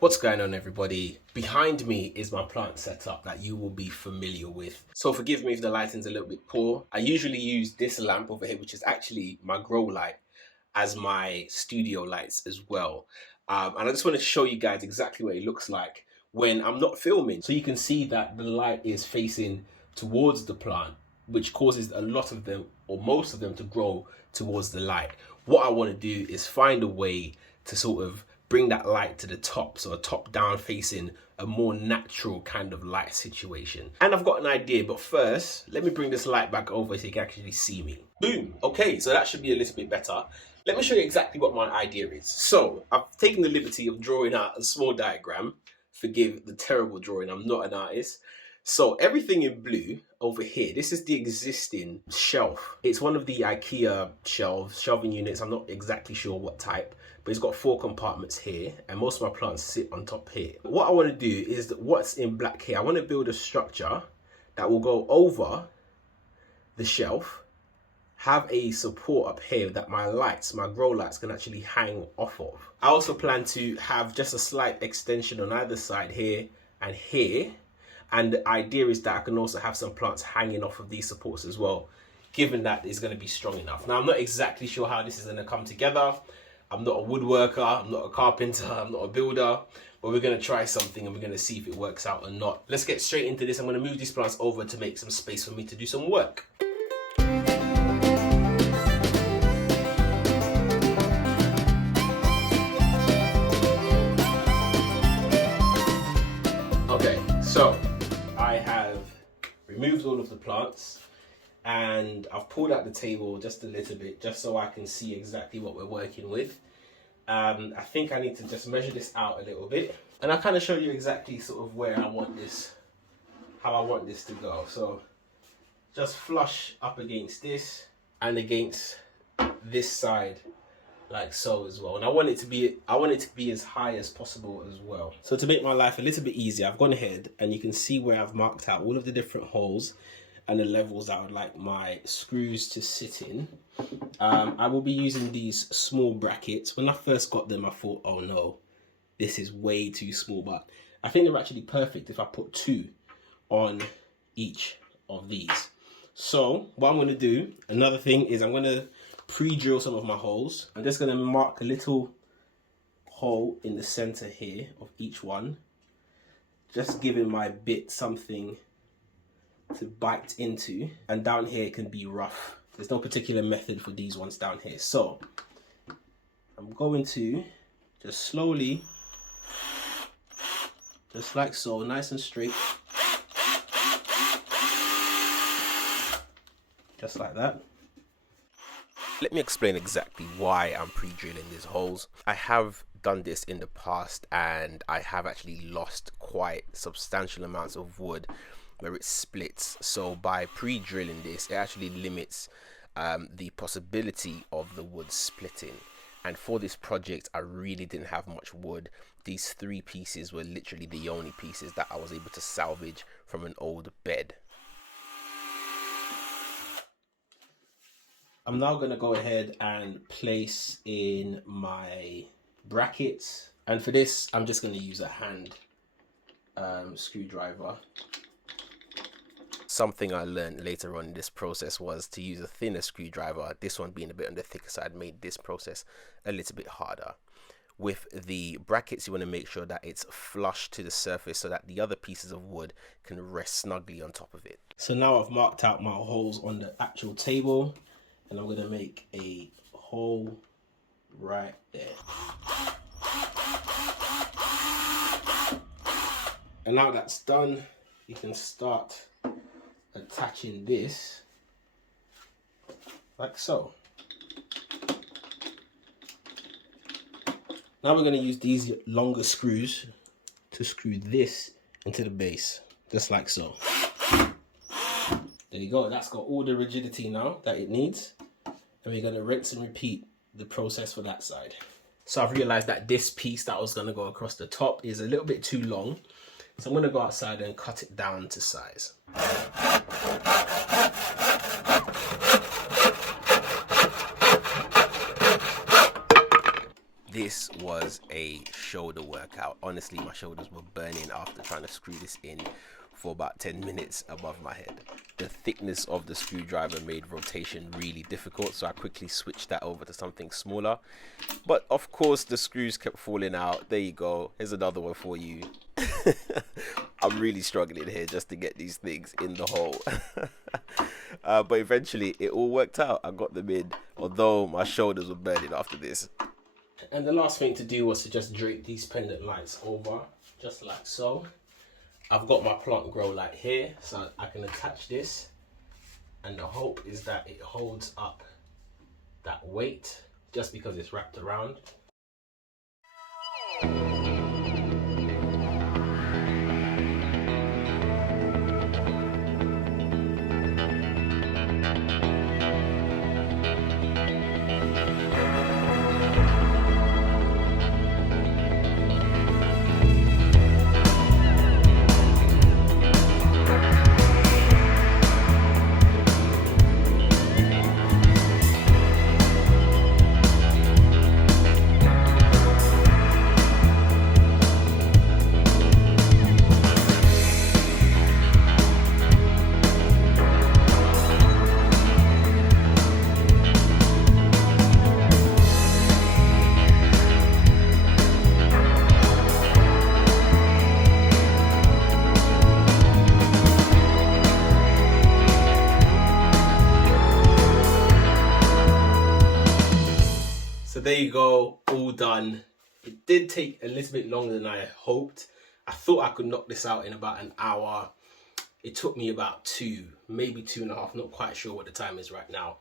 What's going on, everybody? Behind me is my plant setup that you will be familiar with. So forgive me if the lighting's a little bit poor. I usually use this lamp over here, which is actually my grow light, as my studio lights as well. And I just want to show you guys exactly what it looks like when I'm not filming. So you can see that the light is facing towards the plant, which causes a lot of them, or most of them, to grow towards the light. What I want to do is find a way to sort of bring that light to the top, so a top down facing, a more natural kind of light situation. And I've got an idea, but first let me bring this light back over so you can actually see me. Boom. Okay, so that should be a little bit better. Let me show you exactly what my idea is. So I've taken the liberty of drawing out a small diagram. Forgive the terrible drawing, I'm not an artist. So everything in blue over here, this is the existing shelf. It's one of the IKEA shelving units. I'm not exactly sure what type, but it's got 4 compartments here, and most of my plants sit on top here. What I want to do is that what's in black here, I want to build a structure that will go over the shelf, have a support up here that my lights, my grow lights, can actually hang off of. I also plan to have just a slight extension on either side here and here. And the idea is that I can also have some plants hanging off of these supports as well, given that it's going to be strong enough. Now, I'm not exactly sure how this is going to come together. I'm not a woodworker, I'm not a carpenter, I'm not a builder, but we're going to try something and we're going to see if it works out or not. Let's get straight into this. I'm going to move these plants over to make some space for me to do some work. Okay, so I have removed all of the plants and I've pulled out the table just a little bit just so I can see exactly what we're working with. I think I need to just measure this out a little bit, and I'll kind of show you exactly sort of where I want this, how I want this to go. So just flush up against this and against this side like so as well. And I want it to be as high as possible as well. So to make my life a little bit easier, I've gone ahead and you can see where I've marked out all of the different holes and the levels that I would like my screws to sit in. I will be using these small brackets. When I first got them, I thought, oh no, this is way too small, but I think they're actually perfect if I put 2 on each of these. So what I'm going to do, another thing is I'm going to pre-drill some of my holes. I'm just going to mark a little hole in the center here of each one, just giving my bit something to bite into, and down here it can be rough. There's no particular method for these ones down here. So I'm going to just slowly, just like so, nice and straight, just like that. Let me explain exactly why I'm pre-drilling these holes. I have done this in the past and I have actually lost quite substantial amounts of wood where it splits. So by pre-drilling this, it actually limits the possibility of the wood splitting. And for this project, I really didn't have much wood. These 3 pieces were literally the only pieces that I was able to salvage from an old bed. I'm now going to go ahead and place in my brackets, and for this I'm just going to use a hand screwdriver. Something I learned later on in this process was to use a thinner screwdriver. This one being a bit on the thicker side made this process a little bit harder. With the brackets, you want to make sure that it's flush to the surface so that the other pieces of wood can rest snugly on top of it. So now I've marked out my holes on the actual table, and I'm going to make a hole right there. And now that's done, you can start attaching this like so. Now we're going to use these longer screws to screw this into the base, just like so. There you go, that's got all the rigidity now that it needs. And we're going to rinse and repeat the process for that side. So I've realized that this piece that was going to go across the top is a little bit too long. So I'm going to go outside and cut it down to size. this was a shoulder workout. Honestly, my shoulders were burning after trying to screw this in for about 10 minutes above my head. The thickness of the screwdriver made rotation really difficult, so I quickly switched that over to something smaller. But of course, the screws kept falling out. There you go. Here's another one for you. I'm really struggling here just to get these things in the hole. But eventually it all worked out. I got them in, although my shoulders were burning after this. And the last thing to do was to just drape these pendant lights over, just like so. I've got my plant grow light here, so I can attach this. And the hope is that it holds up that weight, just because it's wrapped around. So there you go, all done. It did take a little bit longer than I hoped. I thought I could knock this out in about an hour. It took me about 2, maybe 2.5, not quite sure what the time is right now.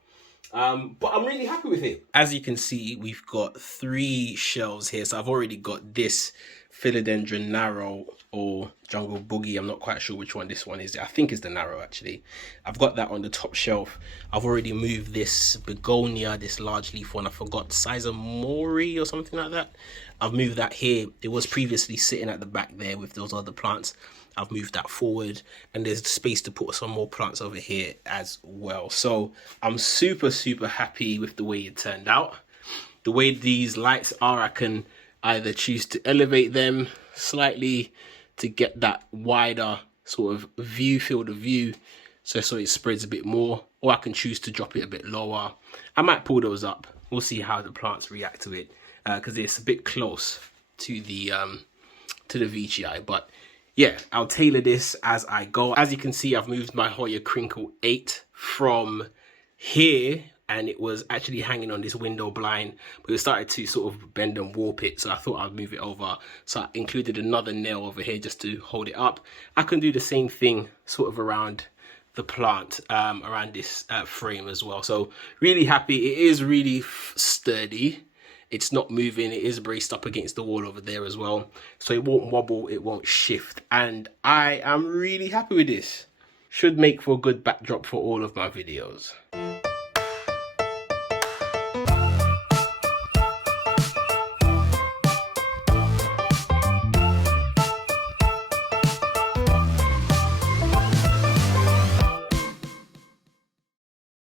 But I'm really happy with it. As you can see, we've got 3 shelves here. So I've already got this Philodendron Narrow or Jungle Boogie. I'm not quite sure which one this one is. I think it's the Narrow actually. I've got that on the top shelf. I've already moved this Begonia, this large leaf one. I forgot, Sizamori or something like that. I've moved that here. It was previously sitting at the back there with those other plants. I've moved that forward, and there's space to put some more plants over here as well. So I'm super happy with the way it turned out. The way these lights are, I can either choose to elevate them slightly to get that wider sort of field of view, so it spreads a bit more, or I can choose to drop it a bit lower. I might pull those up. We'll see how the plants react to it, because it's a bit close to the Veitchii, but yeah, I'll tailor this as I go. As you can see, I've moved my Hoya Crinkle 8 from here, and it was actually hanging on this window blind, but it started to sort of bend and warp it, so I thought I'd move it over. So I included another nail over here just to hold it up. I can do the same thing sort of around the plant, around this frame as well. So really happy. It is really sturdy. It's not moving. It is braced up against the wall over there as well, so it won't wobble, it won't shift, and I am really happy with this. Should make for a good backdrop for all of my videos.